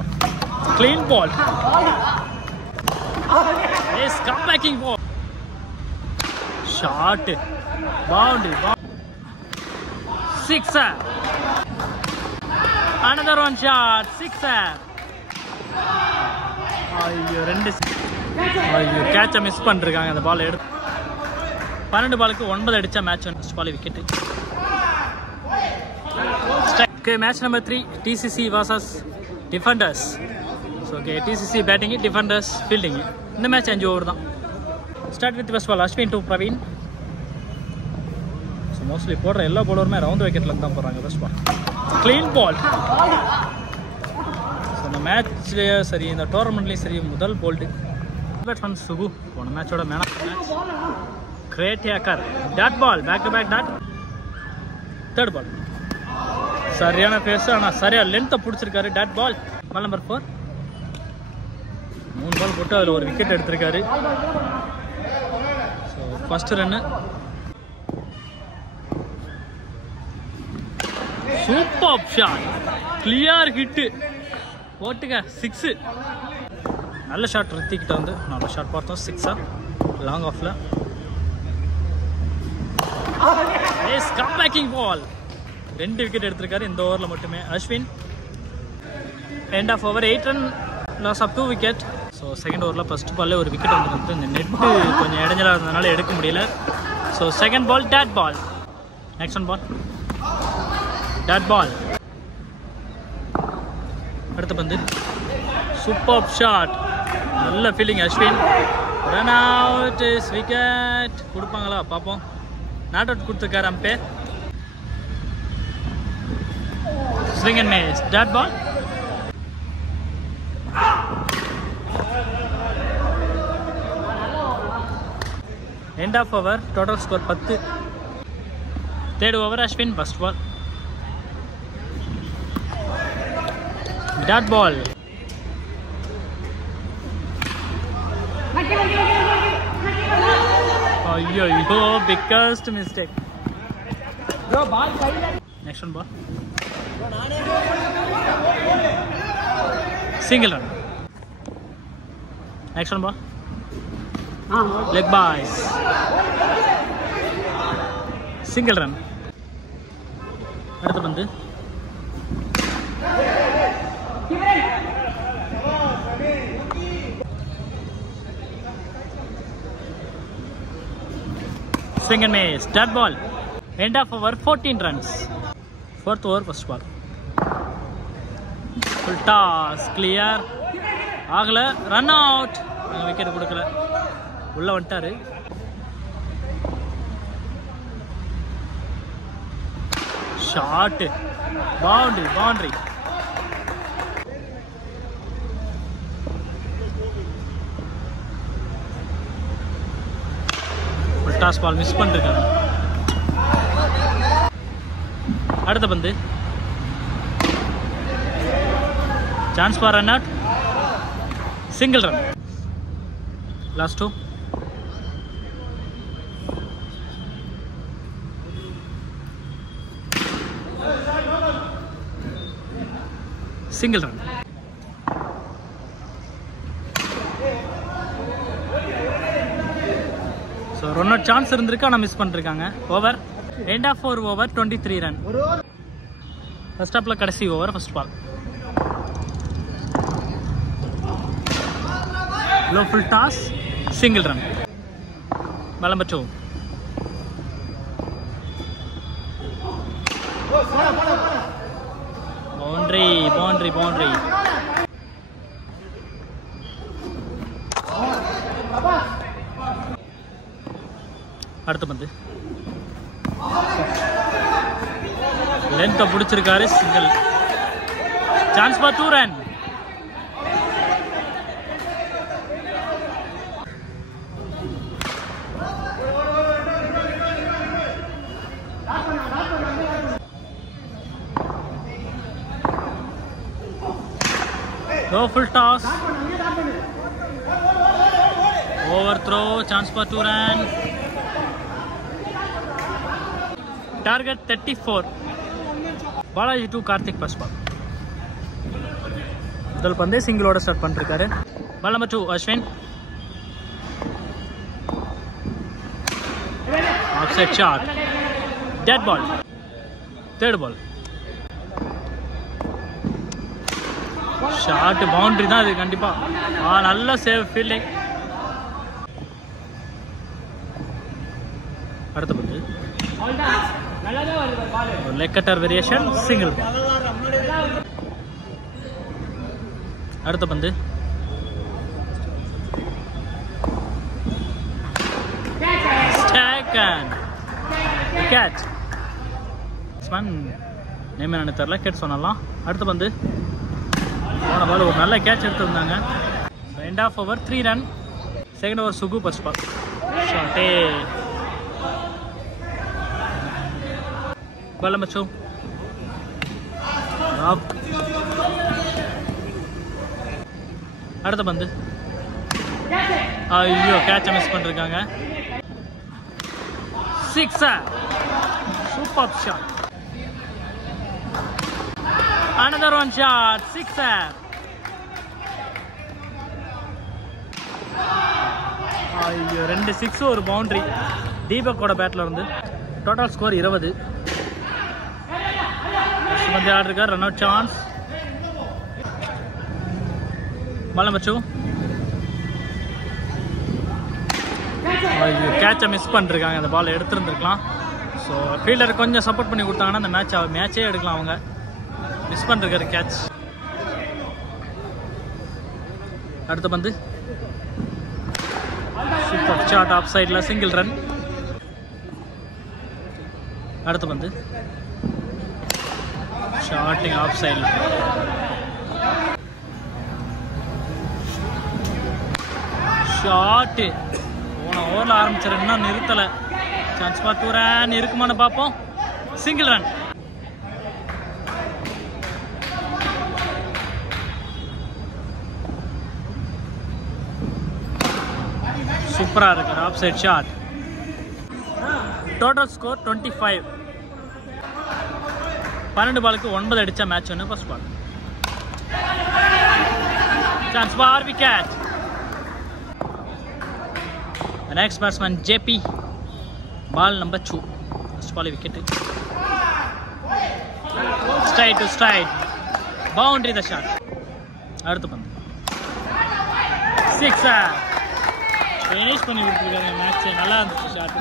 ball. Clean ball. Yes, comebacking ball. Shot. Boundary. Sixer. Another one shot. Sixer. ஐயோ கேட்சை miss பண்ணிருக்காங்க அந்த பால் எடுத்து 12 பாலுக்கு 9 அடிச்சா match first ball wicket. Okay, match number 3 TCC versus Defenders. So okay, TCC batting, Defenders fielding. இந்த match 5 over தான். Start with first ball Ashwin to Praveen. So mostly போடுற எல்லா பவுலருமே ரவுண்ட் விக்கெட்ல தான் போறாங்க first ball. Clean ball. So இந்த மேட்ச்லயே சரி இந்த டோர்னமெண்ட்லயே சரி முதல் போல்ட் பேட்ஸ்மேன் சுகு போன மேட்சோட man of match. Great hacker. That ball back to back that. Third ball. சரியான பேஸ் ஆனால் சரியா லென்த்தை பிடிச்சிருக்காரு. Dot ball. பால் நம்பர் 4. 3 பால் போட்டு அதில் ஒரு விக்கெட் எடுத்திருக்காரு. So first run. Super shot. Clear hit போட்டுங்க 6. நல்ல ஷாட் ரித்திக்கிட்ட வந்து நல்ல ஷாட் பார்த்தோம். 6 லாங் ஆஃப்ல. எஸ் கம்பேக்கிங் பால். 2 விக்கெட் எடுத்திருக்காரு இந்த ஓவரில் மட்டுமே Ashwin. End of over 8 run loss of 2 wicket. So second ஓவரில் ஃபர்ஸ்ட் பால்லே ஒரு விக்கெட் வந்துருக்கு. இந்த நெட்டு கொஞ்சம் இடைஞ்சலாக இருந்ததுனால எடுக்க முடியல. So second ball dot ball. Next one ball dot ball. அடுத்த பந்து சூப்பர் ஷாட். நல்ல fielding Ashwin. Run out. Is wicket கொடுப்பாங்களா பார்ப்போம். நாட் அவுட் கொடுத்துருக்காரு umpire. Swing and miss. Dot ball. End of over. Total score 10. Third over Ashwin. First ball. Dot ball. Oh, biggest mistake. Next one ball. Single run. Next one ball. Leg byes. Single run. அடுத்த பந்து. Swing and miss. Dot ball. End of over 14 runs. Fourth over first ball. Full toss. Clear. ஆகல. Run out. Wicket கொடுக்கல. உள்ள வந்துட்டாரு. Shot. Boundary. Full toss ball miss பண்ணிருக்காரு. அடுத்த பந்து. Chance for run out. Single run. Last 2. Single run. So run out chance இருந்திருக்கு ஆனா miss பண்ணிருக்காங்க. Over. End of 4 over 23 run. First half la கடைசி over first ball. Low full toss, single run. Ball number 2. Boundary. அடுத்த பந்து. Length பிடிச்சிருக்காரு. Single. Chance for 2 run. Go full toss. Overthrow. Chance for 2 run. Target 34. Balaji to Karthik first ball. முதல் பந்தே சிங்கிளோட start பண்ணிருக்காரு. Ball number 2 Ashwin. Offside shot. Dead ball. Third ball. Shot boundary தான் இது கண்டிப்பா. நல்ல சேவ் ஃபீல்டிங். அடுத்த பந்து லெக் கட்டர் வேரியேஷன் சிங்கிள். அடுத்த பந்து கேட்ச். நேம் என்ன தெரியல, கேட் சொன்னலாம். அடுத்த பந்து போன பால் ஒரு நல்ல கேட்ச் எடுத்துருந்தாங்க. End of over 3 run. Second over Sugu first ball. ஷாட்டே. Ball number 2. அடுத்த பந்து ஐயோ கேட்சை மிஸ் பண்ணிருக்காங்க. Sixer. Super shot. another one shot. Sixer. ஐயோ 2 6 ஒரு பவுண்டரி தீபக்கோட பேட்ல இருந்து. Total score 20. வந்து ஆடிருக்கார். Run out chance. Ball number 2. கேட்சை மிஸ் பண்ணிருக்காங்க. அந்த பால் எடுத்துருந்துருக்கலாம். ஸோ ஃபீல்டர் கொஞ்சம் சப்போர்ட் பண்ணி கொடுத்தாங்கன்னா அந்த மேட்சே எடுக்கலாம். அவங்க மிஸ் பண்ணிருக்காரு கேட்ச். அடுத்த பந்து சூப்பர் ஷாட். ஆஃப் சைடில் சிங்கிள் ரன். அடுத்த பந்து ஷாட்டிங் ஆஃப் சைடில். ஷாட்டு போன ஓவரில் ஆரம்பிச்சார், இன்னும் நிறுத்தலை. சான்ஸ் பார்த்து 2 ரன் இருக்குமான்னு பார்ப்போம். Single run. சூப்பராக இருக்கார். Off side shot. Total score 25. 12 பாலுக்கு 9 அடிச்சா மேட்ச் ஒன்று. First ball chance for wicket. Next batsman JP. Ball number 2. First ball wicket. Straight to straight. Boundary the shot. அடுத்த பந்து சிக்ஸர். ஃபினிஷ் பண்ணி கொடுத்துருக்காங்க மேட்ச். நல்லா இருந்துச்சு ஷாட்.